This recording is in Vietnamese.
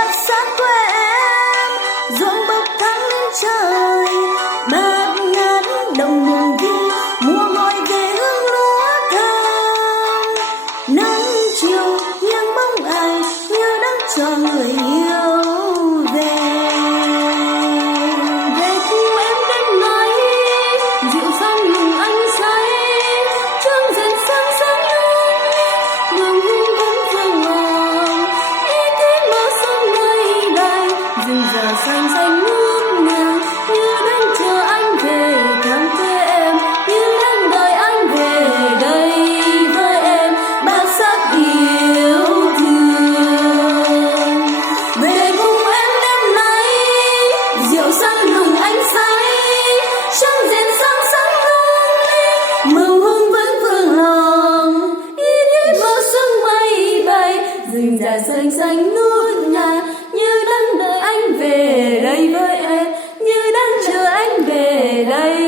bát sát quê em ruộng bậc thang lên trời, bát ngát đồng mùa vi mùa gọi về hương lúa thơm. Nắng chiều nghiêng bóng ai như đang chờ người yêu về. Về cùng em đêm nay dịu dàng lùng anh say, trăng dần sáng sáng đường hương vẫn vương hoàng, ý thế mơ sông mây bay rừng già xanh xanh ngút ngàn, như đang chờ anh về thăm quê em, như đang đợi anh về đây với em bát sát yêu thương. Về cùng em đêm nay rượu sang lùng anh say, trăng rền sáng sáng lung linh mừng hương vẫn vương lòng, ý thế mơ sương mây bay rừng già xanh xanh ngút ngàn, như đang đợi anh về đây với em, như đang chờ anh về đây